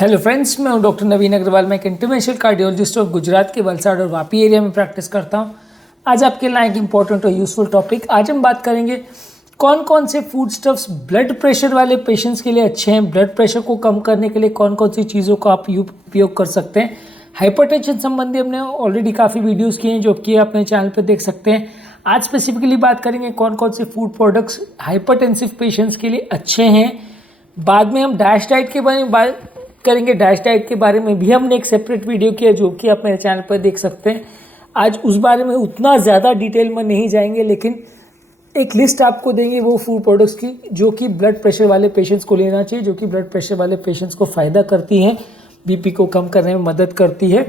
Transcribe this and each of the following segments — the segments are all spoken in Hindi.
हेलो फ्रेंड्स, मैं हूं डॉक्टर नवीन अग्रवाल। मैं एक इंटरनेशनल कार्डियोलॉजिस्ट और गुजरात के वलसाड़ और वापी एरिया में प्रैक्टिस करता हूं। आज आपके लिए एक इंपॉर्टेंट और यूजफुल टॉपिक। आज हम बात करेंगे कौन कौन से फूड स्टफ्स ब्लड प्रेशर वाले पेशेंट्स के लिए अच्छे हैं। ब्लड प्रेशर को कम करने के लिए कौन कौन सी चीज़ों का आप उपयोग कर सकते हैं। हाइपरटेंशन संबंधी हमने ऑलरेडी काफ़ी वीडियोज़ किए हैं जो कि आप अपने चैनल पर देख सकते हैं। आज स्पेसिफिकली बात करेंगे कौन कौन से फूड प्रोडक्ट्स हाइपरटेंसिव पेशेंट्स के लिए अच्छे हैं। बाद में हम डैश डाइट के बारे में बात करेंगे। डैश डाइट के बारे में भी हमने एक सेपरेट वीडियो किया जो कि आप मेरे चैनल पर देख सकते हैं। आज उस बारे में उतना ज़्यादा डिटेल में नहीं जाएंगे, लेकिन एक लिस्ट आपको देंगे वो फूड प्रोडक्ट्स की जो कि ब्लड प्रेशर वाले पेशेंट्स को लेना चाहिए, जो कि ब्लड प्रेशर वाले पेशेंट्स को फ़ायदा करती हैं, बीपी को कम करने में मदद करती है।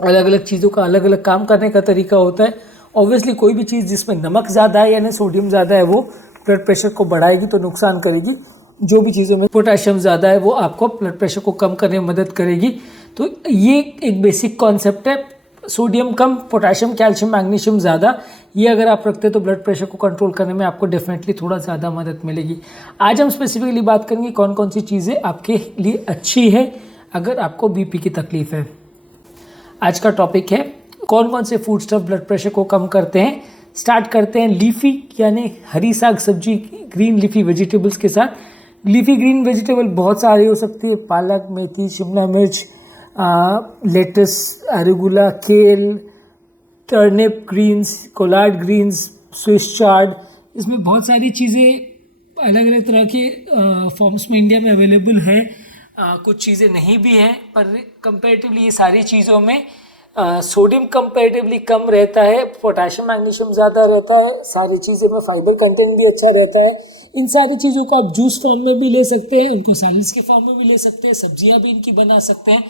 अलग अलग चीज़ों का अलग अलग काम करने का तरीका होता है। ऑब्वियसली कोई भी चीज़ जिसमें नमक ज़्यादा है यानी सोडियम ज़्यादा है वो ब्लड प्रेशर को बढ़ाएगी तो नुकसान करेगी। जो भी चीज़ों में पोटेशियम ज़्यादा है वो आपको ब्लड प्रेशर को कम करने में मदद करेगी। तो ये एक बेसिक कॉन्सेप्ट है। सोडियम कम, पोटेशियम, कैल्शियम, मैग्नीशियम ज़्यादा, ये अगर आप रखते हैं तो ब्लड प्रेशर को कंट्रोल करने में आपको डेफिनेटली थोड़ा ज़्यादा मदद मिलेगी। आज हम स्पेसिफिकली बात करेंगे कौन कौन सी चीज़ें आपके लिए अच्छी है अगर आपको बीपी की तकलीफ है। आज का टॉपिक है कौन कौन से फूड स्टफ ब्लड प्रेशर को कम करते हैं। स्टार्ट करते हैं लीफी यानी हरी साग सब्जी, ग्रीन लीफी वेजिटेबल्स के साथ। लीफी ग्रीन वेजिटेबल बहुत सारी हो सकती है। पालक, मेथी, शिमला मिर्च, lettuce, arugula, kale, turnip greens, collard greens, Swiss chard. इसमें बहुत सारी चीज़ें अलग अलग तरह के फॉर्म्स में इंडिया में अवेलेबल है। कुछ चीज़ें नहीं भी हैं, पर कंपेरेटिवली ये सारी चीज़ों में सोडियम कंपेरेटिवली कम रहता है, पोटेशियम मैग्नीशियम ज़्यादा रहता है। सारी चीज़ों में फाइबर कंटेंट भी अच्छा रहता है। इन सारी चीज़ों को आप जूस फॉर्म में भी ले सकते हैं, उनको सैलेड्स के फॉर्म में भी ले सकते हैं, सब्जियां भी इनकी बना सकते हैं।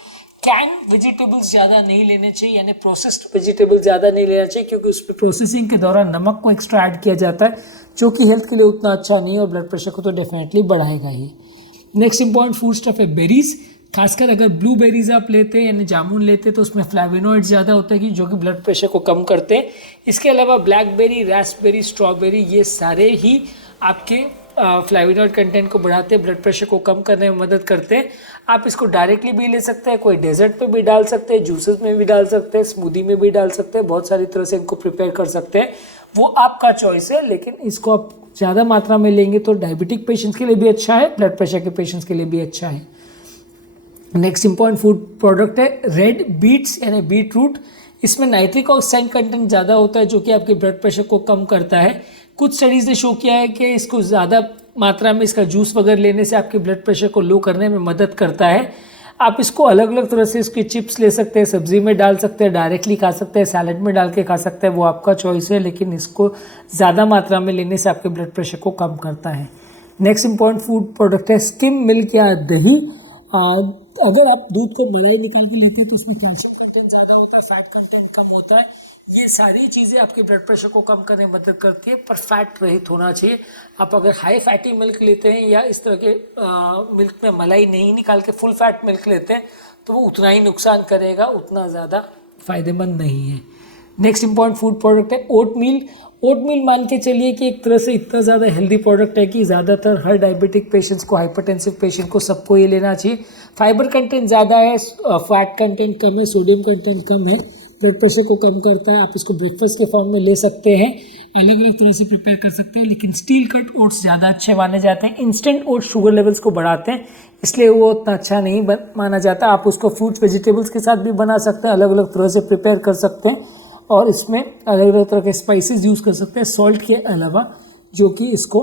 कैन वेजिटेबल्स ज़्यादा नहीं लेने चाहिए यानी प्रोसेस्ड वेजिटेबल ज़्यादा नहीं लेना चाहिए, क्योंकि उस पर प्रोसेसिंग के दौरान नमक को एक्स्ट्रा ऐड किया जाता है जो कि हेल्थ के लिए उतना अच्छा नहीं है और ब्लड प्रेशर को तो डेफिनेटली बढ़ाएगा ही। नेक्स्ट इंपॉर्टेंट फूड स्टफ है बेरीज। खासकर अगर ब्लूबेरीज आप लेते हैं यानी जामुन लेते हैं तो उसमें फ्लेवोनॉइड ज़्यादा होते हैं जो कि ब्लड प्रेशर को कम करते हैं। इसके अलावा ब्लैकबेरी, रास्पबेरी, स्ट्रॉबेरी, ये सारे ही आपके फ्लेवोनॉइड कंटेंट को बढ़ाते हैं, ब्लड प्रेशर को कम करने में मदद करते हैं। आप इसको डायरेक्टली भी ले सकते हैं, कोई डेजर्ट पे भी डाल सकते हैं, जूसेस में भी डाल सकते हैं, स्मूदी में भी डाल सकते हैं। बहुत सारी तरह से इनको प्रिपेयर कर सकते हैं, वो आपका चॉइस है। लेकिन इसको आप ज़्यादा मात्रा में लेंगे तो डायबिटिक पेशेंट्स के लिए भी अच्छा है, ब्लड प्रेशर के पेशेंट्स के लिए भी अच्छा है। नेक्स्ट इंपॉर्टेंट फूड प्रोडक्ट है रेड बीट्स यानी बीट रूट। इसमें नाइट्रिक ऑक्साइड कंटेंट ज़्यादा होता है जो कि आपके ब्लड प्रेशर को कम करता है। कुछ स्टडीज़ ने शो किया है कि इसको ज़्यादा मात्रा में इसका जूस वगैरह लेने से आपके ब्लड प्रेशर को लो करने में मदद करता है। आप इसको अलग अलग तरह से इसके चिप्स ले सकते हैं, सब्जी में डाल सकते हैं, डायरेक्टली खा सकते हैं, सैलड में डाल के खा सकते हैं, वो आपका चॉइस है। लेकिन इसको ज़्यादा मात्रा में लेने से आपके ब्लड प्रेशर को कम करता है। नेक्स्ट इंपॉर्टेंट फूड प्रोडक्ट है स्किम मिल्क या दही। अगर आप दूध को मलाई निकाल के लेते हैं तो उसमें कैल्शियम कंटेंट ज़्यादा होता है, फैट कंटेंट कम होता है। ये सारी चीज़ें आपके ब्लड प्रेशर को कम करने में मदद करती है, पर फैट रहित होना चाहिए। आप अगर हाई फैटी मिल्क लेते हैं या इस तरह के मिल्क में मलाई नहीं निकाल के फुल फैट मिल्क लेते हैं तो वो उतना ही नुकसान करेगा, उतना ज़्यादा फायदेमंद नहीं है। नेक्स्ट इंपॉर्टेंट फूड प्रोडक्ट है ओटमील। ओटमील मान के चलिए कि एक तरह से इतना ज़्यादा हेल्दी प्रोडक्ट है कि ज़्यादातर हर डायबिटिक पेशेंट्स को, हाइपरटेंसिव पेशेंट को, सबको ये लेना चाहिए। फाइबर कंटेंट ज़्यादा है, फैट कंटेंट कम है, सोडियम कंटेंट कम है, ब्लड प्रेशर को कम करता है। आप इसको ब्रेकफास्ट के फॉर्म में ले सकते हैं, अलग अलग तरह से प्रिपेयर कर सकते हैं। लेकिन स्टील कट ओट्स ज़्यादा अच्छे माने जाते हैं। इंस्टेंट ओट्स शुगर लेवल्स को बढ़ाते हैं, इसलिए वो उतना अच्छा नहीं माना जाता। आप उसको फ्रूट्स वेजिटेबल्स के साथ भी बना सकते हैं, अलग अलग तरह से प्रिपेयर कर सकते हैं और इसमें अलग अलग तरह के स्पाइसेस यूज़ कर सकते हैं सॉल्ट के अलावा, जो कि इसको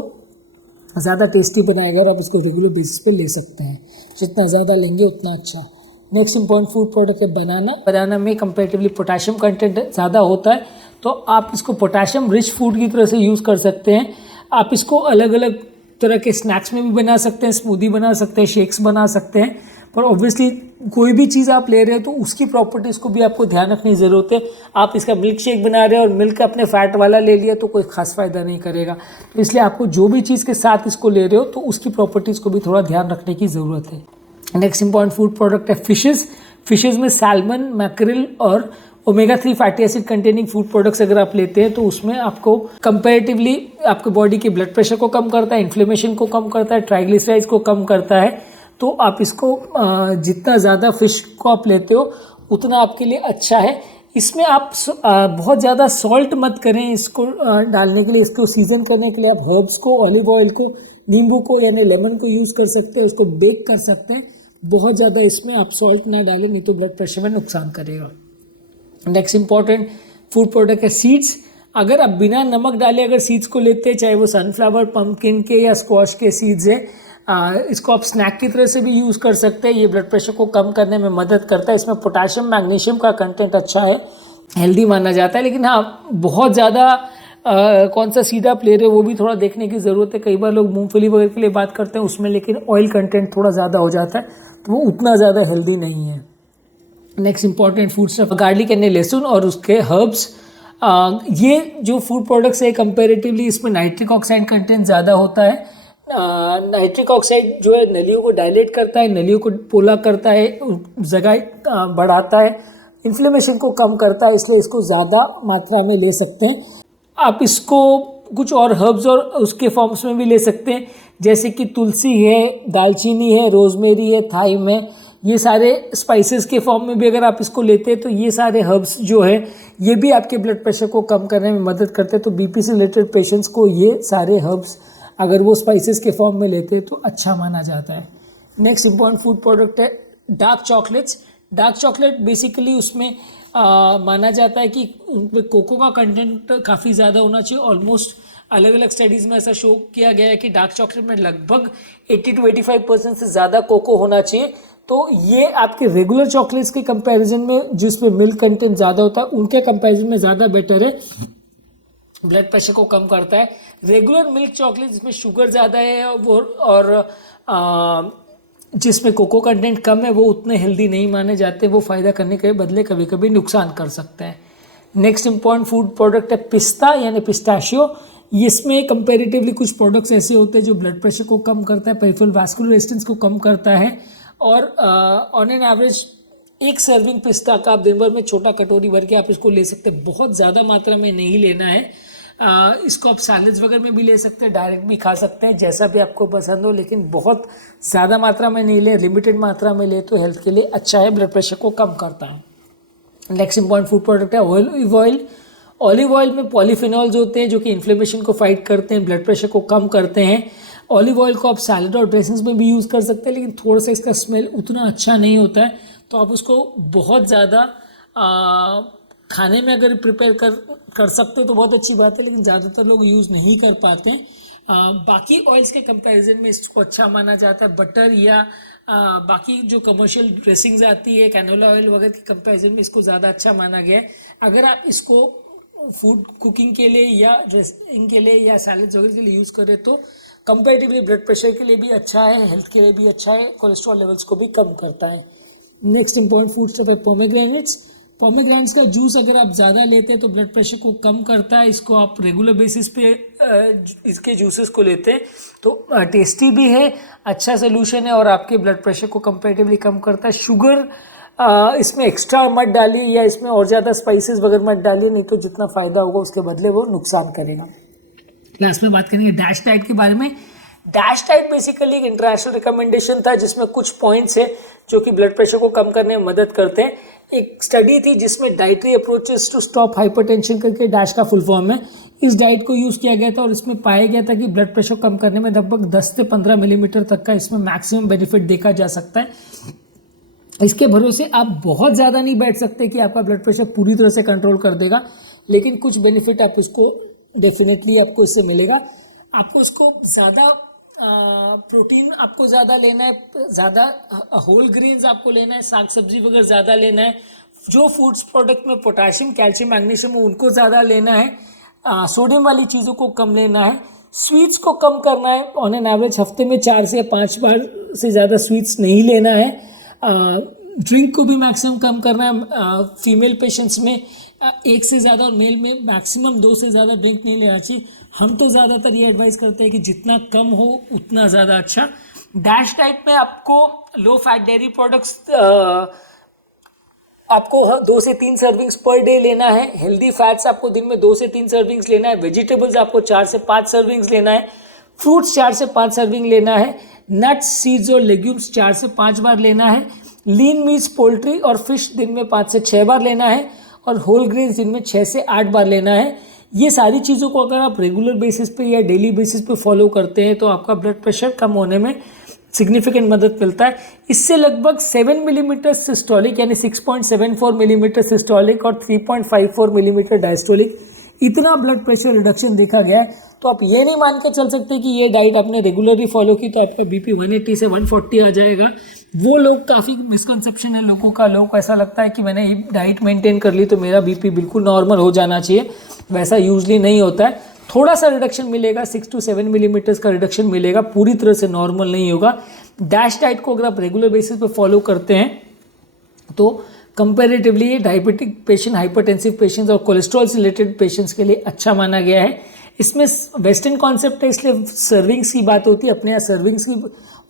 ज़्यादा टेस्टी बनाएगा और आप इसको रेगुलर बेसिस पे ले सकते हैं। जितना ज़्यादा लेंगे उतना अच्छा। नेक्स्ट इंपॉर्टेंट फूड प्रोडक्ट है बनाना। बनाना में कंपैरेटिवली पोटेशियम कंटेंट ज़्यादा होता है, तो आप इसको पोटेशियम रिच फूड की तरह से यूज़ कर सकते हैं। आप इसको अलग अलग तरह के स्नैक्स में भी बना सकते हैं, स्मूदी बना सकते हैं, शेक्स बना सकते हैं। पर ऑब्वियसली कोई भी चीज़ आप ले रहे हो तो उसकी प्रॉपर्टीज़ को भी आपको ध्यान रखने की ज़रूरत है। आप इसका मिल्क शेक बना रहे हो और मिल्क अपने फैट वाला ले लिया तो कोई खास फ़ायदा नहीं करेगा। तो इसलिए आपको जो भी चीज़ के साथ इसको ले रहे हो तो उसकी प्रॉपर्टीज़ को भी थोड़ा ध्यान रखने की ज़रूरत है। नेक्स्ट इंपॉर्टेंट फूड प्रोडक्ट है फिशेज़। फिशेज़ में सैल्मन, मैकरेल और omega 3 fatty acid containing food products अगर आप लेते हैं तो उसमें आपको कंपैरेटिवली आपके बॉडी के ब्लड प्रेशर को कम करता है, इन्फ्लेमेशन को कम करता है, ट्राइग्लिसराइड्स को कम करता है, तो आप इसको जितना ज़्यादा फिश को आप लेते हो उतना आपके लिए अच्छा है। इसमें आप बहुत ज़्यादा सॉल्ट मत करें इसको डालने के लिए। इसको सीजन करने के लिए आप हर्ब्स को, ऑलिव ऑयल को, नींबू को यानी लेमन को यूज़ कर सकते हैं, उसको बेक कर सकते हैं। बहुत ज़्यादा इसमें आप सॉल्ट ना डालें, नहीं तो ब्लड प्रेशर में नुकसान करेगा। नेक्स्ट इंपॉर्टेंट फूड प्रोडक्ट है सीड्स। अगर आप बिना नमक डाले अगर सीड्स को लेते हैं, चाहे वो सनफ्लावर, पम्पकिन के या स्क्वाश के सीड्स हैं, इसको आप स्नैक की तरह से भी यूज़ कर सकते हैं। ये ब्लड प्रेशर को कम करने में मदद करता है। इसमें पोटाशियम, मैग्नीशियम का कंटेंट अच्छा है, हेल्दी माना जाता है। लेकिन हाँ, बहुत ज़्यादा कौन सा सीड आप ले रहे हो वो भी थोड़ा देखने की ज़रूरत है। कई बार लोग मूंगफली वगैरह के लिए बात करते हैं उसमें, लेकिन ऑयल कंटेंट थोड़ा ज़्यादा हो जाता है तो वो उतना ज़्यादा हेल्दी नहीं है। Next important food stuff garlic यानी लहसुन और उसके हर्ब्स। ये जो फूड प्रोडक्ट्स है कंपैरेटिवली इसमें नाइट्रिक ऑक्साइड कंटेंट ज़्यादा होता है। नाइट्रिक ऑक्साइड जो है नलियों को डायलेट करता है, नलियों को पोला करता है, जगह बढ़ाता है, इन्फ्लेमेशन को कम करता है, इसलिए इसको ज़्यादा मात्रा में ले सकते हैं। आप इसको कुछ और हर्ब्स और उसके फॉर्म्स में भी ले सकते हैं, जैसे कि तुलसी है, दालचीनी है, रोजमेरी है, थाइम है। ये सारे स्पाइसेस के फॉर्म में भी अगर आप इसको लेते हैं तो ये सारे हर्ब्स जो है ये भी आपके ब्लड प्रेशर को कम करने में मदद करते हैं। तो बीपी से रिलेटेड पेशेंट्स को ये सारे हर्ब्स अगर वो स्पाइसेस के फॉर्म में लेते हैं तो अच्छा माना जाता है। नेक्स्ट इंपॉर्टेंट फूड प्रोडक्ट है dark chocolates. Dark chocolate basically उसमें माना जाता है कि उनमें कोको का कंटेंट काफ़ी ज़्यादा होना चाहिए। ऑलमोस्ट अलग अलग स्टडीज़ में ऐसा शो किया गया है कि डार्क चॉकलेट में लगभग 80 to 85% से ज़्यादा कोको होना चाहिए। तो ये आपके रेगुलर चॉकलेट्स के कंपैरिजन में जिसमें मिल्क कंटेंट ज़्यादा होता है उनके कंपैरिजन में ज़्यादा बेटर है, ब्लड प्रेशर को कम करता है। रेगुलर मिल्क चॉकलेट जिसमें शुगर ज़्यादा है वो और जिसमें कोको कंटेंट कम है वो उतने हेल्दी नहीं माने जाते, वो फ़ायदा करने के बदले कभी कभी नुकसान कर सकते हैं। नेक्स्ट इंपॉर्टेंट फूड प्रोडक्ट है पिस्ता यानी पिस्ताशियो। इसमें कंपैरेटिवली कुछ प्रोडक्ट्स ऐसे होते हैं जो ब्लड प्रेशर को कम करता है, पेरिफेरल वैस्कुलर रेजिस्टेंस को कम करता है और ऑन एन एवरेज एक सर्विंग पिस्ता का आप दिन भर में छोटा कटोरी भर के आप इसको ले सकते हैं। बहुत ज़्यादा मात्रा में नहीं लेना है। इसको आप सैलेड्स वगैरह में भी ले सकते हैं, डायरेक्ट भी खा सकते हैं, जैसा भी आपको पसंद हो, लेकिन बहुत ज़्यादा मात्रा में नहीं ले, लिमिटेड मात्रा में ले तो हेल्थ के लिए अच्छा है, ब्लड प्रेशर को कम करता है। नेक्स्ट इंपॉर्टेंट फूड प्रोडक्ट है ऑलिव ऑयल। ऑलिव ऑयल में पॉलीफिनॉल्स होते हैं जो कि इन्फ्लेमेशन को फाइट करते हैं, ब्लड प्रेशर को कम करते हैं। ऑलिव ऑयल को आप सैलड और ड्रेसिंग्स में भी यूज़ कर सकते हैं, लेकिन थोड़ा सा इसका स्मेल उतना अच्छा नहीं होता है, तो आप उसको बहुत ज़्यादा खाने में अगर प्रिपेयर कर सकते हो तो बहुत अच्छी बात है, लेकिन ज़्यादातर लोग यूज़ नहीं कर पाते हैं। बाकी ऑयल्स के कंपैरिजन में इसको अच्छा माना जाता है। बटर या बाकी जो कमर्शियल ड्रेसिंग्स आती है, कैनोला ऑयल वगैरह के कंपैरिजन में इसको ज़्यादा अच्छा माना गया है। अगर आप इसको फूड कुकिंग के लिए या ड्रेसिंग के लिए या सैलड्स वगैरह के लिए यूज़ करें तो कंपैरेटिवली ब्लड प्रेशर के लिए भी अच्छा है, हेल्थ के लिए भी अच्छा है, कोलेस्ट्रॉल लेवल्स को भी कम करता है। नेक्स्ट इंपॉर्टेंट फूड स्टफ है पोमेग्रेनेट्स। पोमेग्रेनेट्स का जूस अगर आप ज़्यादा लेते हैं तो ब्लड प्रेशर को कम करता है। इसको आप रेगुलर बेसिस पे इसके जूसेस को लेते हैं तो टेस्टी भी है, अच्छा सोल्यूशन है और आपके ब्लड प्रेशर को कंपैरेटिवली कम करता है। शुगर इसमें एक्स्ट्रा मत डालिए या इसमें और ज़्यादा स्पाइसेस वगैरह मत डालिए, नहीं तो जितना फ़ायदा होगा उसके बदले वो नुकसान करेगा। लास्ट में बात करेंगे डैश डाइट के बारे में। डैश डाइट बेसिकली एक इंटरनेशनल रिकमेंडेशन था जिसमें कुछ पॉइंट्स है जो कि ब्लड प्रेशर को कम करने में मदद करते हैं। एक स्टडी थी जिसमें dietary approaches to stop hypertension करके डैश का फुल फॉर्म है, इस डाइट को यूज़ किया गया था और इसमें पाया गया था कि ब्लड प्रेशर कम करने में लगभग 10 से 15 मिलीमीटर तक का इसमें मैक्सिमम बेनिफिट देखा जा सकता है। इसके भरोसे आप बहुत ज़्यादा नहीं बैठ सकते कि आपका ब्लड प्रेशर पूरी तरह से कंट्रोल कर देगा, लेकिन कुछ बेनिफिट आप इसको डेफिनेटली आपको इससे मिलेगा। आपको इसको ज़्यादा प्रोटीन आपको ज़्यादा लेना है, ज़्यादा होल ग्रेन्स आपको लेना है, साग सब्जी वगैरह ज़्यादा लेना है, जो फूड्स प्रोडक्ट में पोटाशियम, कैल्शियम, मैग्नीशियम हो उनको ज़्यादा लेना है, सोडियम वाली चीज़ों को कम लेना है, स्वीट्स को कम करना है। ऑन एन एवरेज हफ्ते में 4 से 5 बार से ज़्यादा स्वीट्स नहीं लेना है। ड्रिंक को भी मैक्सिमम कम करना है। फीमेल पेशेंट्स में 1 से ज़्यादा और मेल में मैक्सिमम 2 से ज़्यादा ड्रिंक नहीं लेना चाहिए। हम तो ज़्यादातर ये एडवाइस करते हैं कि जितना कम हो उतना ज़्यादा अच्छा। डैश डाइट में आपको लो फैट डेयरी प्रोडक्ट्स आपको 2 से 3 सर्विंग्स पर डे लेना है। हेल्दी फैट्स आपको दिन में 2 से 3 सर्विंग्स लेना है। वेजिटेबल्स आपको 4 से 5 सर्विंग्स लेना है। फ्रूट्स 4 से 5 सर्विंग लेना है। नट्स, सीड्स और लेग्यूम्स 4 से 5 बार लेना है। लीन मीट्स, पोल्ट्री और फिश दिन में 5 से 6 बार लेना है। और होल ग्रेन्स दिन में 6 से 8 बार लेना है। ये सारी चीज़ों को अगर आप रेगुलर बेसिस पे या डेली बेसिस पे फॉलो करते हैं तो आपका ब्लड प्रेशर कम होने में सिग्निफिकेंट मदद मिलता है। इससे लगभग 7 मिलीमीटर सिस्टोलिक यानी 6.74 मिलीमीटर सिस्टोलिक और 3.54 मिलीमीटर डायस्टोलिक इतना ब्लड प्रेशर रिडक्शन देखा गया है। तो आप ये नहीं मान कर चल सकते कि ये डाइट आपने रेगुलरली फॉलो की तो आपका बीपी 180 से 140 आ जाएगा। वो लोग काफ़ी मिसकंसेप्शन है लोगों का, लोगों को ऐसा लगता है कि मैंने ये डाइट मेंटेन कर ली तो मेरा बीपी बिल्कुल नॉर्मल हो जाना चाहिए। वैसा यूजली नहीं होता है। थोड़ा सा रिडक्शन मिलेगा, 6 to 7 मिलीमीटर्स का रिडक्शन मिलेगा, पूरी तरह से नॉर्मल नहीं होगा। डैश डाइट को अगर आप रेगुलर बेसिस पे फॉलो करते हैं तो कंपैरेटिवली ये डायबिटिक पेशेंट, हाइपरटेंसिव पेशेंट्स और कोलेस्ट्रॉल से रिलेटेड पेशेंट्स के लिए अच्छा माना गया है। इसमें वेस्टर्न कॉन्सेप्ट है इसलिए सर्विंग्स की बात होती है, अपने यहाँ सर्विंग्स की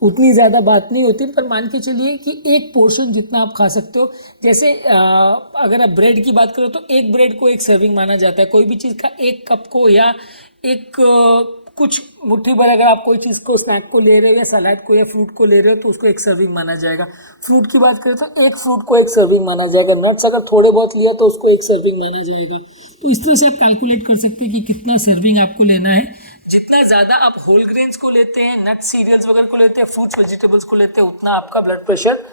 उतनी ज़्यादा बात नहीं होती, पर मान के चलिए कि एक पोर्शन जितना आप खा सकते हो। जैसे अगर आप ब्रेड की बात करो तो एक ब्रेड को एक सर्विंग माना जाता है। कोई भी चीज़ का एक कप को या एक कुछ मुट्ठी भर अगर आप कोई चीज़ को, स्नैक को ले रहे हो या सलाद को या फ्रूट को ले रहे हो तो उसको एक सर्विंग माना जाएगा। फ्रूट की बात करें तो एक फ्रूट को एक सर्विंग माना जाएगा। नट्स अगर थोड़े बहुत लिया तो उसको एक सर्विंग माना जाएगा। तो इस तरह से आप कैलकुलेट कर सकते हैं कि कितना सर्विंग आपको लेना है। जितना ज़्यादा आप होल ग्रेन्स को लेते हैं, नट सीरियल्स वगैरह को लेते हैं, फ्रूट्स वेजिटेबल्स को लेते हैं, उतना आपका ब्लड प्रेशर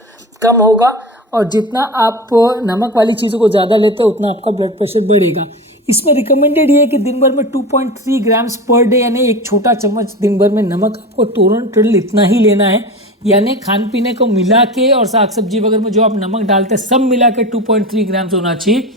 कम होगा। और जितना आप नमक वाली चीज़ों को ज़्यादा लेते हैं उतना आपका ब्लड प्रेशर बढ़ेगा। इसमें रिकमेंडेड ये है कि दिन भर में 2.3 ग्राम्स पर डे यानी एक छोटा चम्मच दिन भर में नमक आपको टोटल इतना ही लेना है। यानी खान पीने को मिला के और साग सब्जी वगैरह में जो आप नमक डालते हैं सब मिला के 2.3 ग्राम्स होना चाहिए।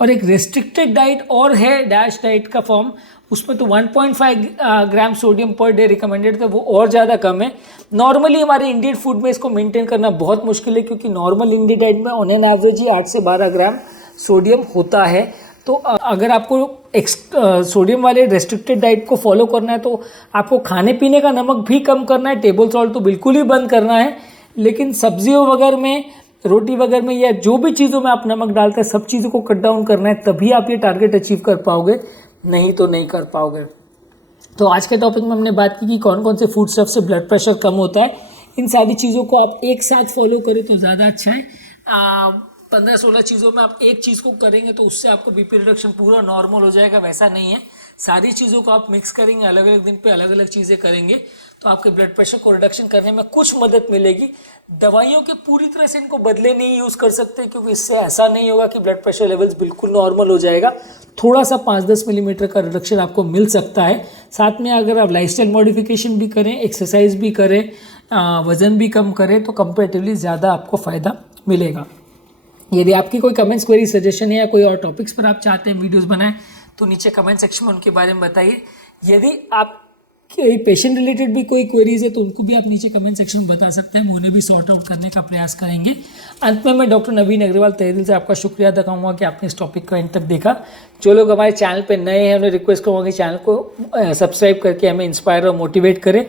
और एक रेस्ट्रिक्टेड डाइट और है डैश डाइट का फॉर्म, उसमें तो 1.5 gram sodium per day recommended था, वो और ज़्यादा कम है। नॉर्मली हमारे इंडियन फूड में इसको मेंटेन करना बहुत मुश्किल है क्योंकि नॉर्मल इंडियन डाइट में ऑन एन एवरेज ही 8 से 12 ग्राम सोडियम होता है। तो अगर आपको सोडियम वाले रेस्ट्रिक्टेड डाइट को फॉलो करना है तो आपको खाने पीने का नमक भी कम करना है, टेबल सॉल्ट तो बिल्कुल ही बंद करना है। लेकिन सब्जियों वगैरह में, रोटी वगैरह में या जो भी चीज़ों में आप नमक डालते हैं सब चीज़ों को कट डाउन करना है, तभी आप ये टारगेट अचीव कर पाओगे, नहीं तो नहीं कर पाओगे। तो आज के टॉपिक में हमने बात की कि कौन कौन से फूड स्टफ से ब्लड प्रेशर कम होता है। इन सारी चीज़ों को आप एक साथ फॉलो करें तो ज़्यादा अच्छा है। 15-16 चीज़ों में आप एक चीज़ को करेंगे तो उससे आपको बीपी रिडक्शन पूरा नॉर्मल हो जाएगा, वैसा नहीं है। सारी चीज़ों को आप मिक्स करेंगे, अलग अलग दिन पे अलग अलग चीज़ें करेंगे तो आपके ब्लड प्रेशर को रिडक्शन करने में कुछ मदद मिलेगी। दवाइयों के पूरी तरह से इनको बदले नहीं यूज़ कर सकते क्योंकि इससे ऐसा नहीं होगा कि ब्लड प्रेशर लेवल्स बिल्कुल नॉर्मल हो जाएगा। थोड़ा सा 5-10 मिलीमीटर का रिडक्शन आपको मिल सकता है। साथ में अगर आप लाइफस्टाइल मॉडिफिकेशन भी करें, एक्सरसाइज भी करें, वज़न भी कम करें तो कंपेरेटिवली ज़्यादा आपको फ़ायदा मिलेगा। यदि आपकी कोई कमेंट्स, क्वेरी, सजेशन है या कोई और टॉपिक्स पर आप चाहते हैं वीडियोस बनाएं तो नीचे कमेंट सेक्शन में उनके बारे में बताइए। यदि आप पेशेंट रिलेटेड भी कोई क्वेरीज है तो उनको भी आप नीचे कमेंट सेक्शन में बता सकते हैं, उन्हें भी सॉर्ट आउट करने का प्रयास करेंगे। अंत में मैं डॉक्टर नवीन अग्रवाल तहे दिल से आपका शुक्रिया अदा करूँगा कि आपने इस टॉपिक को एंड तक देखा। जो लोग हमारे चैनल पर नए हैं उन्हें रिक्वेस्ट करूँगा कि चैनल को सब्सक्राइब करके हमें इंस्पायर और मोटिवेट करें।